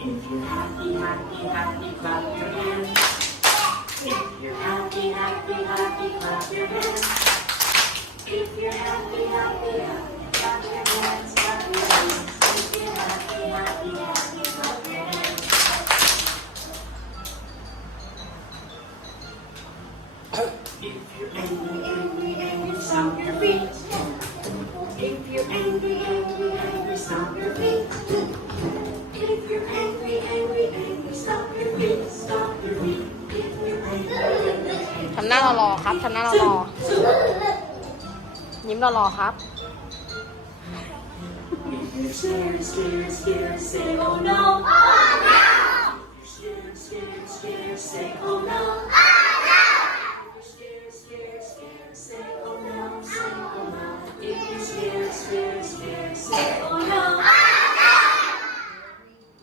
If you're happy, happy, happy, clap your hands. If you're happy, happy, happy, clap your hands. If you're happy, happy, happy, clap your hands, clap your hands. If you're happy, happy, happy, clap your hands. If you're angry, angry, angry, stomp your feet. If you're angry, angry, angry, stomp your feet. If you're angry, angry, angry, stomp your feet, stomp your feet. If you're angry, angry, angry, ทำหน้ารอๆครับทำหน้ารอๆยิ้มรอๆครับ If you're scared, scared, scared, say oh no. Oh no! If you're scared, scared, scared, say oh no.